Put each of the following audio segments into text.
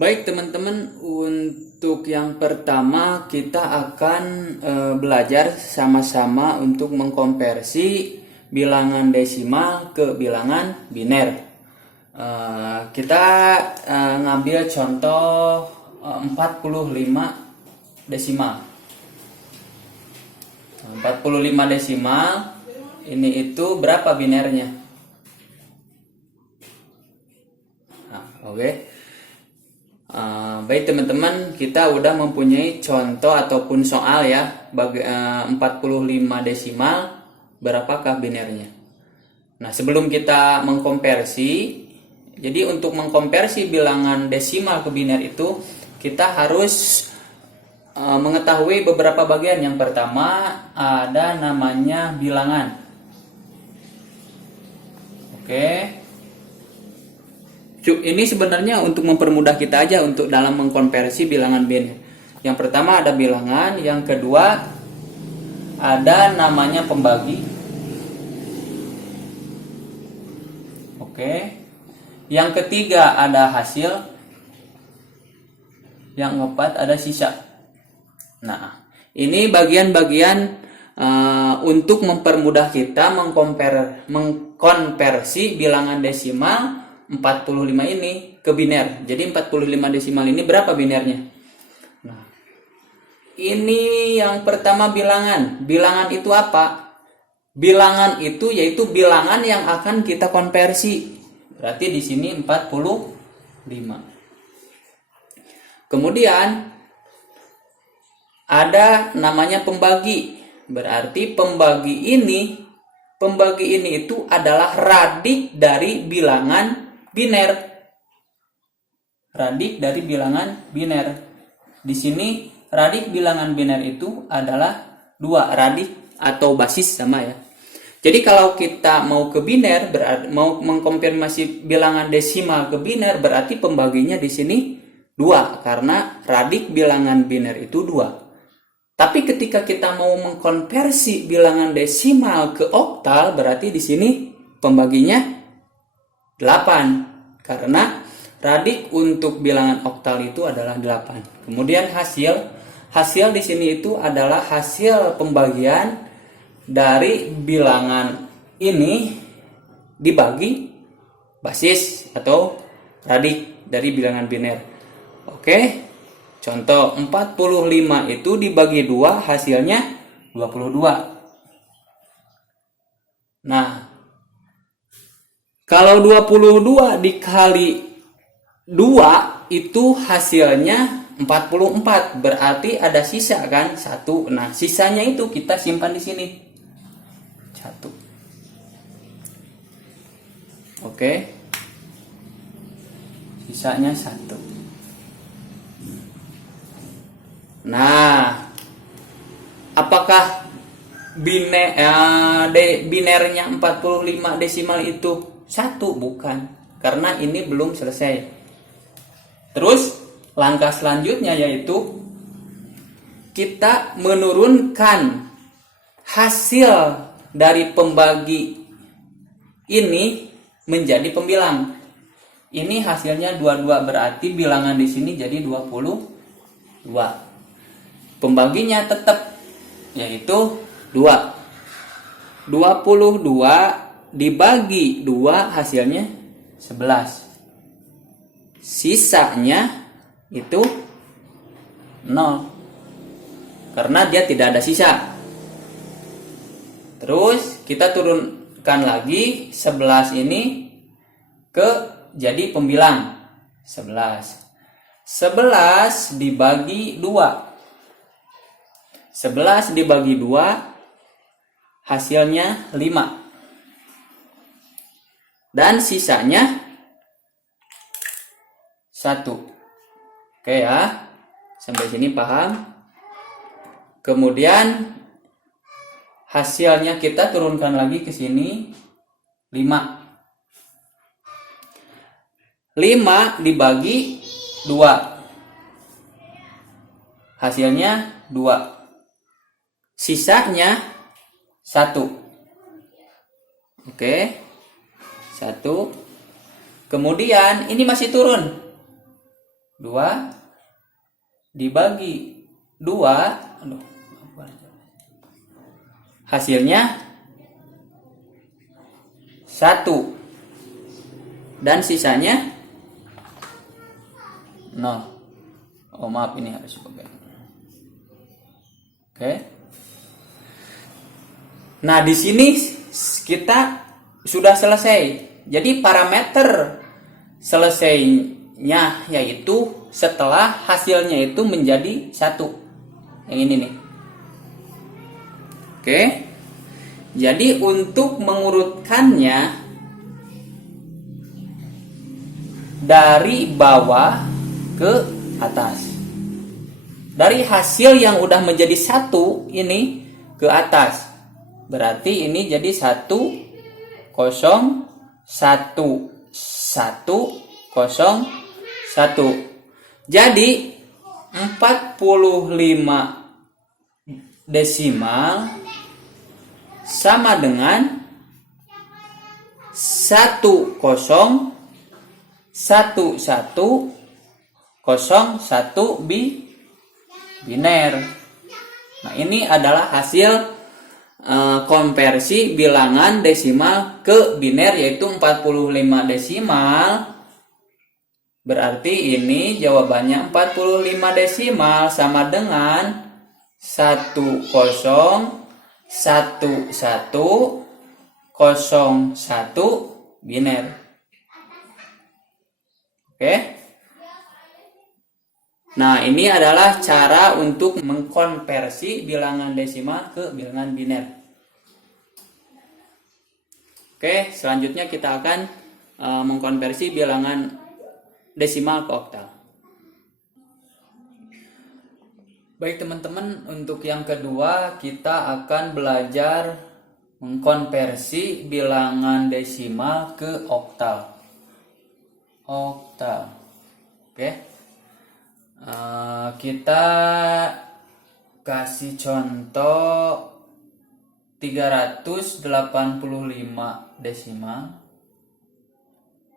Baik teman-teman, untuk yang pertama kita akan belajar sama-sama untuk mengkonversi bilangan desimal ke bilangan biner. Kita ngambil contoh 45 desimal. 45 desimal ini itu berapa binernya? Nah, oke. Baik teman-teman, kita udah mempunyai contoh ataupun soal ya 45 desimal berapakah binernya. Nah, sebelum kita mengkonversi, jadi untuk mengkonversi bilangan desimal ke biner itu kita harus mengetahui beberapa bagian. Yang pertama ada namanya bilangan. Oke. Ini sebenarnya untuk mempermudah kita aja untuk dalam mengkonversi bilangan biner. Yang pertama ada bilangan, yang kedua ada namanya pembagi. Oke. Yang ketiga ada hasil. Yang keempat ada sisa. Nah, ini bagian-bagian untuk mempermudah kita mengkonversi bilangan desimal 45 ini ke biner. Jadi 45 desimal ini berapa binernya? Nah, ini yang pertama bilangan. Bilangan itu apa? Bilangan itu yaitu bilangan yang akan kita konversi. Berarti di sini 45. Kemudian ada namanya pembagi. Berarti pembagi ini itu adalah radik dari bilangan biner. Radik dari bilangan biner. Di sini radik bilangan biner itu adalah 2. Radik atau basis sama ya. Jadi kalau kita mau ke biner, mau mengkonfirmasi bilangan desimal ke biner, berarti pembaginya di sini 2 karena radik bilangan biner itu 2. Tapi ketika kita mau mengkonversi bilangan desimal ke oktal, berarti di sini pembaginya 8 karena radik untuk bilangan oktal itu adalah 8. Kemudian hasil di sini itu adalah hasil pembagian dari bilangan ini dibagi basis atau radik dari bilangan biner. Oke. Contoh 45 itu dibagi 2 hasilnya 22. Nah, kalau 22 dikali 2 itu hasilnya 44. Berarti ada sisa kan? 1. Nah, sisanya itu kita simpan di sini. 1. Oke. Sisanya 1. Nah, apakah binernya 45 desimal itu 1? Bukan, karena ini belum selesai. Terus langkah selanjutnya yaitu kita menurunkan hasil dari pembagi ini menjadi pembilang. Ini hasilnya 22, berarti bilangan di sini jadi 22. Pembaginya tetap yaitu 2. 22 dibagi 2 hasilnya 11. Sisanya itu 0. Karena dia tidak ada sisa. Terus kita turunkan lagi 11 ini ke jadi pembilang. 11 dibagi 2. 11 dibagi 2 hasilnya 5. Dan sisanya 1. Oke ya. Sampai sini paham? Kemudian hasilnya kita turunkan lagi ke sini 5. 5 dibagi 2. Hasilnya 2. Sisanya 1. Oke. 1. Kemudian ini masih turun. 2 dibagi 2, hasilnya 1 dan sisanya 0. Oh maaf, ini harus pakai. Oke. Nah, di sini kita sudah selesai. Jadi parameter selesainya yaitu setelah hasilnya itu menjadi 1. Yang ini nih. Oke. Jadi untuk mengurutkannya dari bawah ke atas. Dari hasil yang udah menjadi 1 ini ke atas. Berarti ini jadi 1 0 1 1 0 1. Jadi 45 desimal sama dengan 1 0 1 1 0 1 biner. Nah, ini adalah hasil konversi bilangan desimal ke biner, yaitu 45 desimal. Berarti ini jawabannya 45 desimal sama dengan 1 0 1 1 0 1 biner. Oke. Nah, ini adalah cara untuk mengkonversi bilangan desimal ke bilangan biner. Oke, selanjutnya kita akan mengkonversi bilangan desimal ke oktal. Baik teman-teman, untuk yang kedua kita akan belajar mengkonversi bilangan desimal ke oktal. Oke. Kita kasih contoh 385 desimal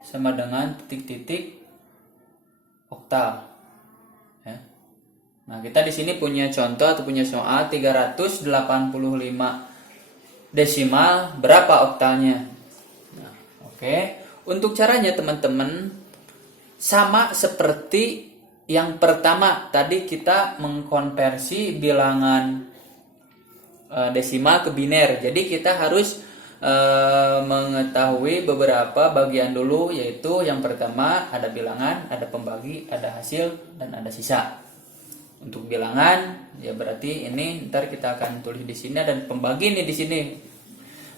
sama dengan titik-titik oktal. Ya. Nah, kita di sini punya contoh atau punya soal 385 desimal, berapa oktalnya? Nah, oke. Untuk caranya teman-teman sama seperti yang pertama tadi, kita mengkonversi bilangan desimal ke biner. Jadi kita harus mengetahui beberapa bagian dulu, yaitu yang pertama ada bilangan, ada pembagi, ada hasil, dan ada sisa. Untuk bilangan ya berarti ini ntar kita akan tulis di sini, dan pembagi nih di sini.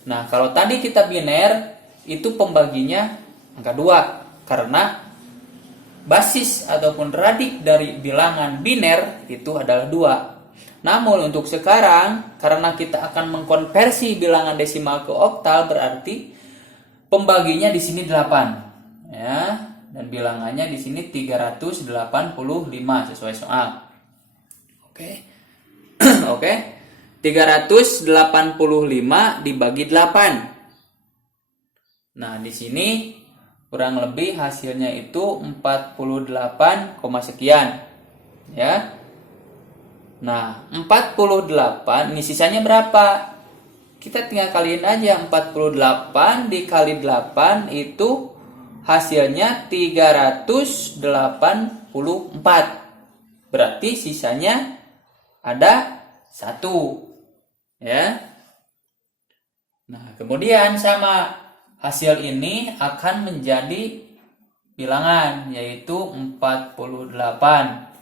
Nah, kalau tadi kita biner itu pembaginya angka 2 karena basis ataupun radik dari bilangan biner itu adalah 2. Namun untuk sekarang, karena kita akan mengkonversi bilangan desimal ke oktal, berarti pembaginya di sini 8. Ya, dan bilangannya di sini 385 sesuai soal. Oke. Oke. 385 dibagi 8. Nah, di sini kurang lebih hasilnya itu 48, sekian. Ya. Nah, 48, ini sisanya berapa? Kita tinggal kaliin aja. 48 dikali 8 itu hasilnya 384. Berarti sisanya ada 1. Ya. Nah, kemudian sama hasil ini akan menjadi bilangan, yaitu 48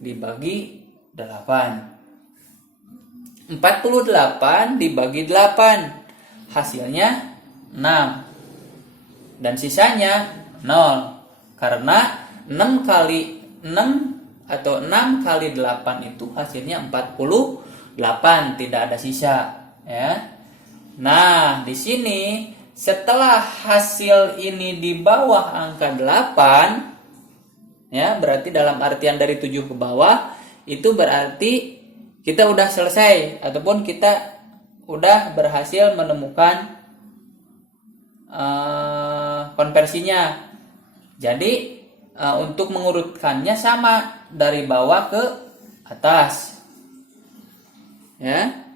dibagi 8. 48 dibagi 8 hasilnya 6. Dan sisanya 0. Karena 6 kali 6 atau 6 kali 8 itu hasilnya 48, tidak ada sisa, ya. Nah, di sini setelah hasil ini di bawah angka 8, ya, berarti dalam artian dari 7 ke bawah, itu berarti kita udah selesai ataupun kita udah berhasil menemukan konversinya. Jadi untuk mengurutkannya sama dari bawah ke atas. Ya.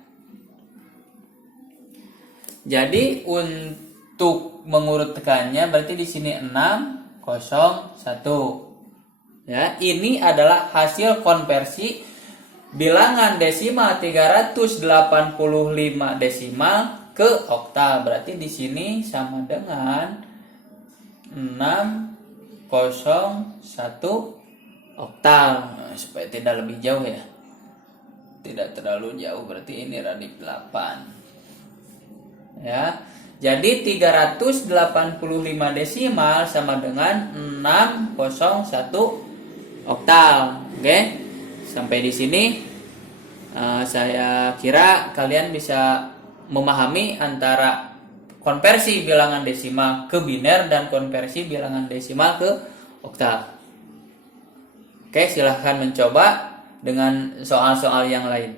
Jadi untuk mengurutkannya berarti di sini 6, 0, 1. Ya, ini adalah hasil konversi bilangan desimal 385 desimal ke oktal. Berarti di sini sama dengan 6, 0, 1 oktal. Nah, supaya tidak lebih jauh ya. Tidak terlalu jauh, berarti ini radik 8. Ya. Jadi 385 desimal sama dengan 601 oktal. Oke. Sampai di sini saya kira kalian bisa memahami antara konversi bilangan desimal ke biner dan konversi bilangan desimal ke oktal. Oke, silahkan mencoba dengan soal-soal yang lain.